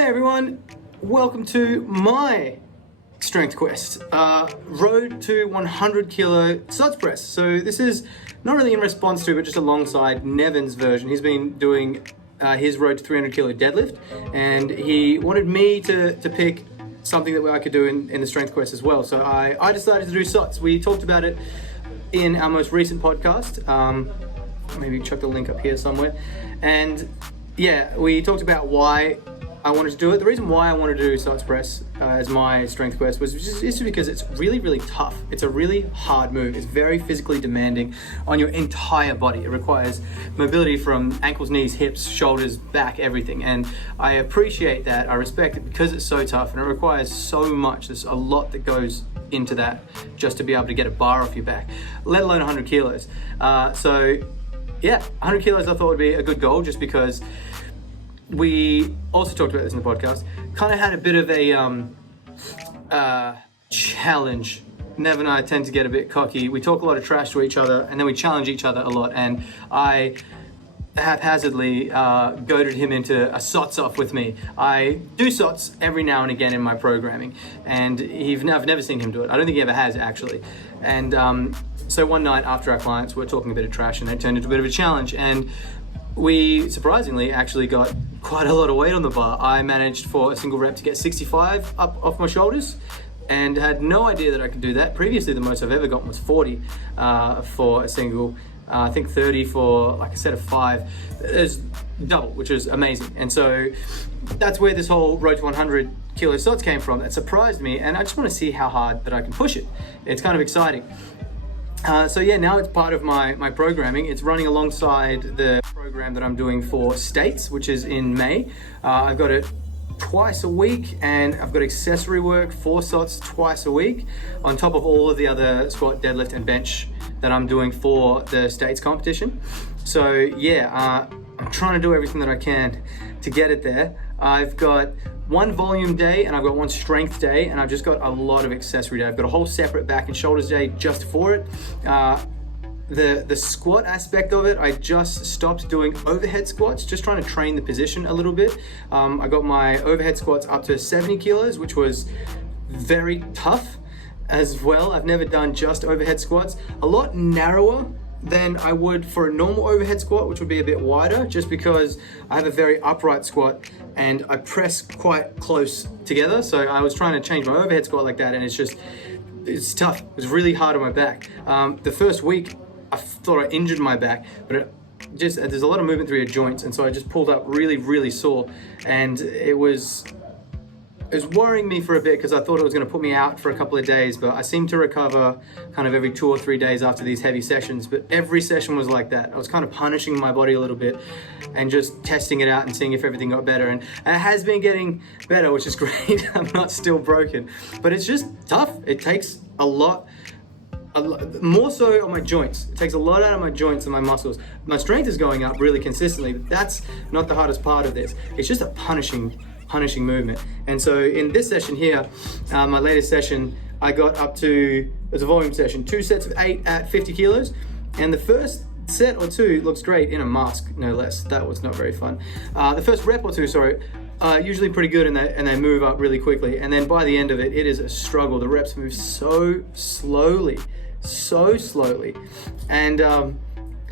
Hey everyone, welcome to my strength quest, road to 100 kilo SOTS Press. So this is not really in response to, but just alongside Nevin's version. He's been doing his road to 300 kilo deadlift, and he wanted me to pick something that I could do in the strength quest as well. So I decided to do SOTS. We talked about it in our most recent podcast. Maybe chuck the link up here somewhere. And yeah, we talked about why I wanted to do it. The reason why I wanted to do SOTS Press as my strength quest was just because it's really, really tough. It's a really hard move. It's very physically demanding on your entire body. It requires mobility from ankles, knees, hips, shoulders, back, everything. And I appreciate that. I respect it because it's so tough and it requires so much. There's a lot that goes into that just to be able to get a bar off your back, let alone 100 kilos. So yeah, 100 kilos I thought would be a good goal, just because we also talked about this in the podcast, kind of had a bit of a challenge. Nev and I tend to get a bit cocky. We talk a lot of trash to each other and then we challenge each other a lot. And I haphazardly goaded him into a SOTS off with me. I do SOTS every now and again in my programming, and I've never seen him do it. I don't think he ever has, actually. And so one night after our clients were talking a bit of trash, and it turned into a bit of a challenge, and we surprisingly actually got quite a lot of weight on the bar. I managed for a single rep to get 65 up off my shoulders and had no idea that I could do that. Previously, the most I've ever gotten was 40 for a single. I think 30 for like a set of 5 is double, which is amazing. And so that's where this whole road to 100 kilo SOTS came from. That surprised me, and I just want to see how hard that I can push it. It's kind of exciting. So yeah, now it's part of my programming. It's running alongside the program that I'm doing for states, which is in May. I've got it twice a week, and I've got accessory work for SOTS twice a week, on top of all of the other squat, deadlift, and bench that I'm doing for the states competition. So yeah, I'm trying to do everything that I can to get it there. I've got one volume day and I've got one strength day, and I've just got a lot of accessory day. I've got a whole separate back and shoulders day just for it. The squat aspect of it, I just stopped doing overhead squats, just trying to train the position a little bit. I got my overhead squats up to 70 kilos, which was very tough as well. I've never done just overhead squats. A lot narrower than I would for a normal overhead squat, which would be a bit wider, just because I have a very upright squat and I press quite close together. So I was trying to change my overhead squat like that, and it's tough. It was really hard on my back. The first week, I thought I injured my back, but there's a lot of movement through your joints, and so I just pulled up really, really sore, and it was worrying me for a bit because I thought it was going to put me out for a couple of days, but I seemed to recover kind of every 2 or 3 days after these heavy sessions. But every session was like that. I was kind of punishing my body a little bit and just testing it out and seeing if everything got better. And it has been getting better, which is great. I'm not still broken, but it's just tough. It takes a lot, more so on my joints. It takes a lot out of my joints and my muscles. My strength is going up really consistently, but that's not the hardest part of this. It's just a punishing movement. And so in this session here, my latest session, I got up to, it was a volume session, 2 sets of 8 at 50 kilos. And the first set or 2 looks great in a mask, no less. That was not very fun. The first rep or 2, usually pretty good, and they move up really quickly. And then by the end of it, it is a struggle. The reps move so slowly. And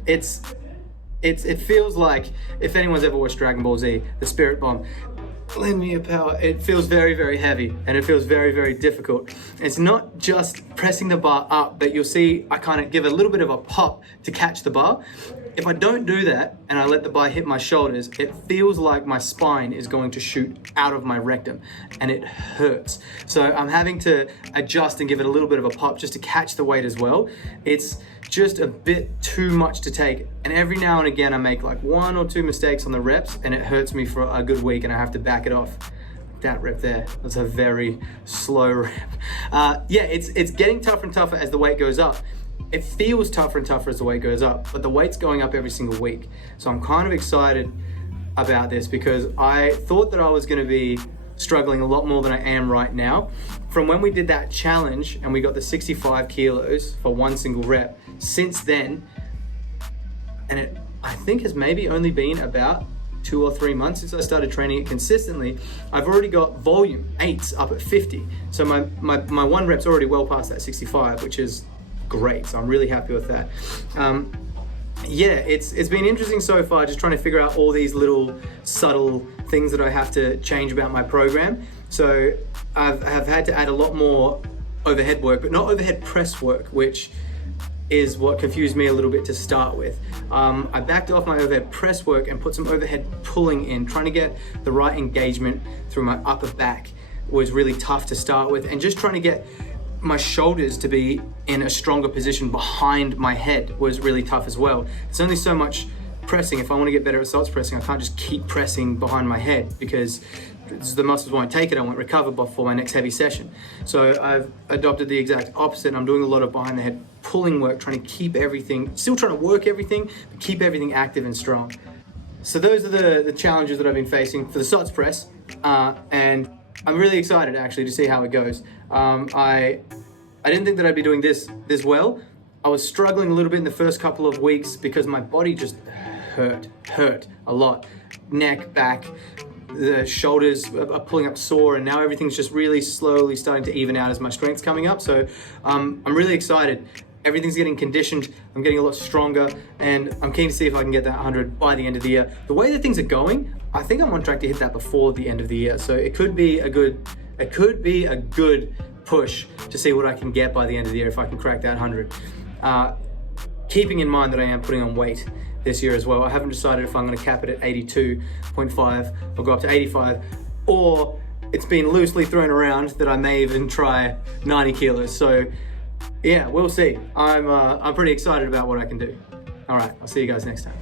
it feels like, if anyone's ever watched Dragon Ball Z, the Spirit Bomb, lend me your power. It feels very, very heavy, and it feels very, very difficult. It's not just pressing the bar up, but you'll see I kind of give a little bit of a pop to catch the bar. If I don't do that and I let the bar hit my shoulders, it feels like my spine is going to shoot out of my rectum, and it hurts. So I'm having to adjust and give it a little bit of a pop just to catch the weight as well. It's just a bit too much to take, and every now and again I make like 1 or 2 mistakes on the reps, and it hurts me for a good week, and I have to back it off. That rep there, that's a very slow rep. Yeah, it's getting tougher and tougher as the weight goes up. It feels tougher and tougher as the weight goes up, but the weight's going up every single week. So I'm kind of excited about this, because I thought that I was going to be struggling a lot more than I am right now. From when we did that challenge and we got the 65 kilos for 1 single rep, since then, and it I think has maybe only been about 2 or 3 months since I started training it consistently, I've already got volume 8s up at 50. So my one rep's already well past that 65, which is great. So I'm really happy with that. Yeah, it's been interesting so far, just trying to figure out all these little subtle things that I have to change about my program. So I've had to add a lot more overhead work, but not overhead press work, which is what confused me a little bit to start with. I backed off my overhead press work and put some overhead pulling in, trying to get the right engagement through my upper back was really tough to start with, and just trying to get my shoulders to be in a stronger position behind my head was really tough as well. There's only so much pressing. If I want to get better at SOTS pressing, I can't just keep pressing behind my head because the muscles won't take it. I won't recover before my next heavy session. So I've adopted the exact opposite. I'm doing a lot of behind the head pulling work, trying to keep everything, still trying to work everything, but keep everything active and strong. So those are the challenges that I've been facing for the SOTS press, and I'm really excited actually to see how it goes. I didn't think that I'd be doing this well. I was struggling a little bit in the first couple of weeks because my body just hurt a lot. Neck, back, the shoulders are pulling up sore, and now everything's just really slowly starting to even out as my strength's coming up. So I'm really excited. Everything's getting conditioned. I'm getting a lot stronger, and I'm keen to see if I can get that 100 by the end of the year. The way that things are going, I think I'm on track to hit that before the end of the year. So it could be a good push to see what I can get by the end of the year if I can crack that 100. Keeping in mind that I am putting on weight this year as well. I haven't decided if I'm going to cap it at 82.5 or go up to 85, or it's been loosely thrown around that I may even try 90 kilos. So yeah, we'll see. I'm pretty excited about what I can do. All right, I'll see you guys next time.